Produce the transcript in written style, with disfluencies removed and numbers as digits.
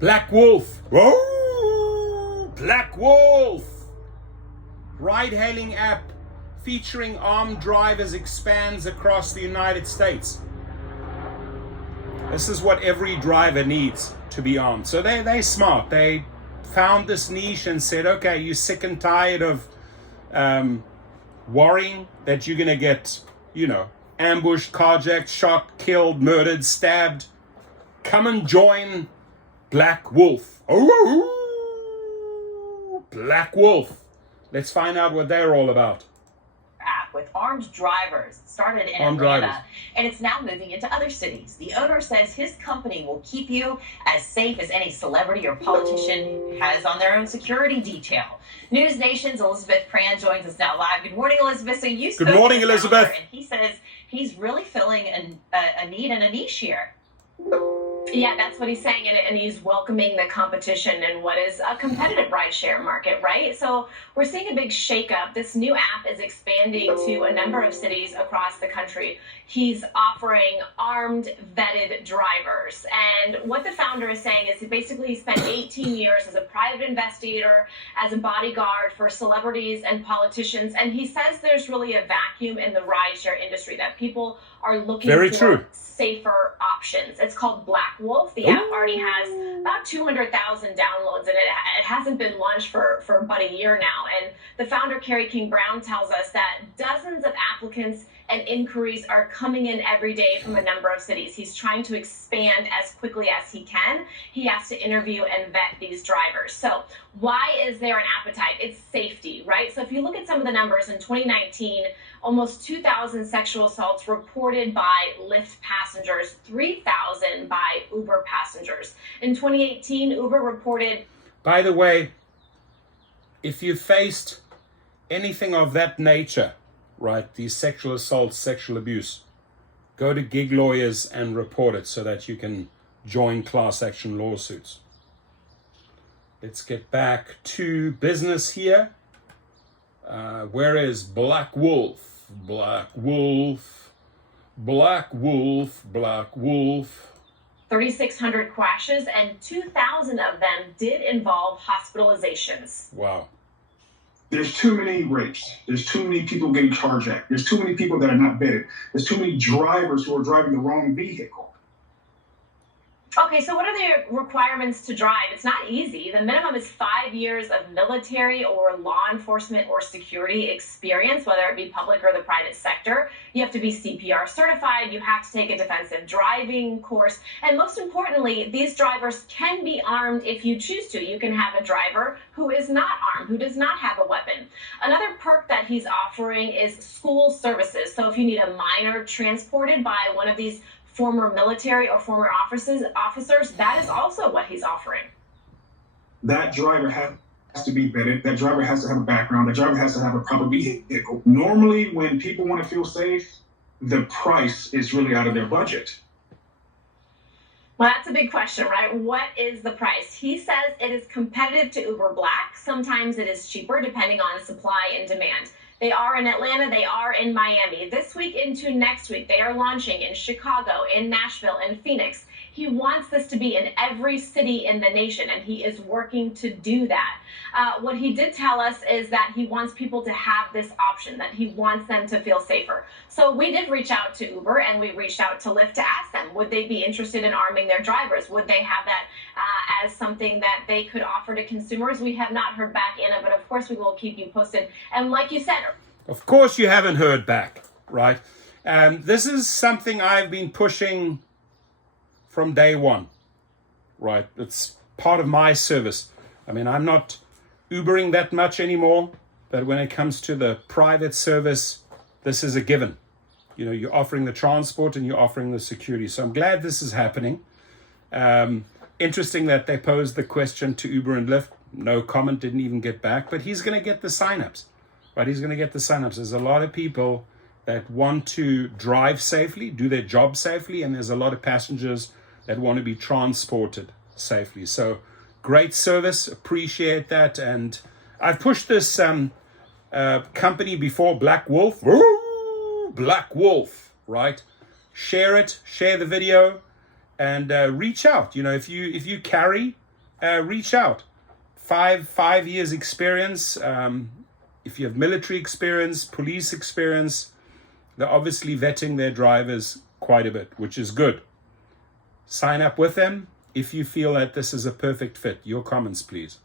BlackWolf. Whoa! BlackWolf. Ride-hailing app featuring armed drivers expands across the United States. This is what every driver needs, to be armed. So they're smart. They found this niche and said, okay, you're sick and tired of worrying that you're going to get, ambushed, carjacked, shot, killed, murdered, stabbed. Come and join BlackWolf. Oh, BlackWolf. Let's find out what they're all about. App with armed drivers. It started in Atlanta, and it's now moving into other cities. The owner says his company will keep you as safe as any celebrity or politician has on their own security detail. News Nation's Elizabeth Pran joins us now live. Good morning, Elizabeth. So you spoke Good morning, to the Elizabeth. founder, and he says he's really filling a need and a niche here. Yeah, that's what he's saying, and he's welcoming the competition in what is a competitive rideshare market, right? So we're seeing a big shakeup. This new app is expanding to a number of cities across the country. He's offering armed, vetted drivers. And what the founder is saying is he basically spent 18 years as a private investigator, as a bodyguard for celebrities and politicians. And he says there's really a vacuum in the rideshare industry, that people are looking for safer options. It's called BlackWolf. The app already has about 200,000 downloads, and it hasn't been launched for about a year now. And the founder, Carrie King Brown, tells us that dozens of applicants and inquiries are coming in every day from a number of cities. He's trying to expand as quickly as he can. He has to interview and vet these drivers. So why is there an appetite? It's safety, right? So if you look at some of the numbers in 2019, almost 2,000 sexual assaults reported by Lyft passengers, 3,000 by Uber passengers. In 2018, Uber reported... By the way, if you faced anything of that nature, right, these sexual assaults, sexual abuse, go to gig lawyers and report it so that you can join class action lawsuits. Let's get back to business here. Where is BlackWolf? BlackWolf. 3,600 crashes, and 2,000 of them did involve hospitalizations. Wow. There's too many rapes. There's too many people getting carjacked. There's too many people that are not vetted. There's too many drivers who are driving the wrong vehicle. Okay, so what are the requirements to drive? It's not easy. The minimum is 5 years of military or law enforcement or security experience, whether it be public or the private sector. You have to be CPR certified. You have to take a defensive driving course. And most importantly, these drivers can be armed if you choose to. You can have a driver who is not armed, who does not have a weapon. Another perk that he's offering is school services. So if you need a minor transported by one of these former military or former officers, that is also what he's offering. That driver has to be vetted. That driver has to have a background. That driver has to have a proper vehicle. Normally, when people want to feel safe, the price is really out of their budget. Well, that's a big question, right? What is the price? He says it is competitive to Uber Black. Sometimes it is cheaper depending on supply and demand. They are in Atlanta, they are in Miami. This week into next week, they are launching in Chicago, in Nashville, in Phoenix. He wants this to be in every city in the nation, and he is working to do that. What he did tell us is that he wants people to have this option, that he wants them to feel safer. So we did reach out to Uber, and we reached out to Lyft to ask them, would they be interested in arming their drivers? Would they have that as something that they could offer to consumers? We have not heard back, Anna, but of course we will keep you posted. And like you said... Of course you haven't heard back, right? This is something I've been pushing from day one, right? It's part of my service. I mean, I'm not Ubering that much anymore, but when it comes to the private service, this is a given. You're offering the transport and you're offering the security. So I'm glad this is happening. Interesting that they posed the question to Uber and Lyft. No comment, didn't even get back, but he's going to get the signups, right? He's going to get the signups. There's a lot of people that want to drive safely, do their job safely, and there's a lot of passengers that want to be transported safely. So great service, appreciate that. And I've pushed this company before, BlackWolf. Woo! BlackWolf, right? Share it, share the video, and reach out. If you carry reach out. Five years experience. If you have military experience, police experience, they're obviously vetting their drivers quite a bit, which is good. Sign up with them if you feel that this is a perfect fit. Your comments, please.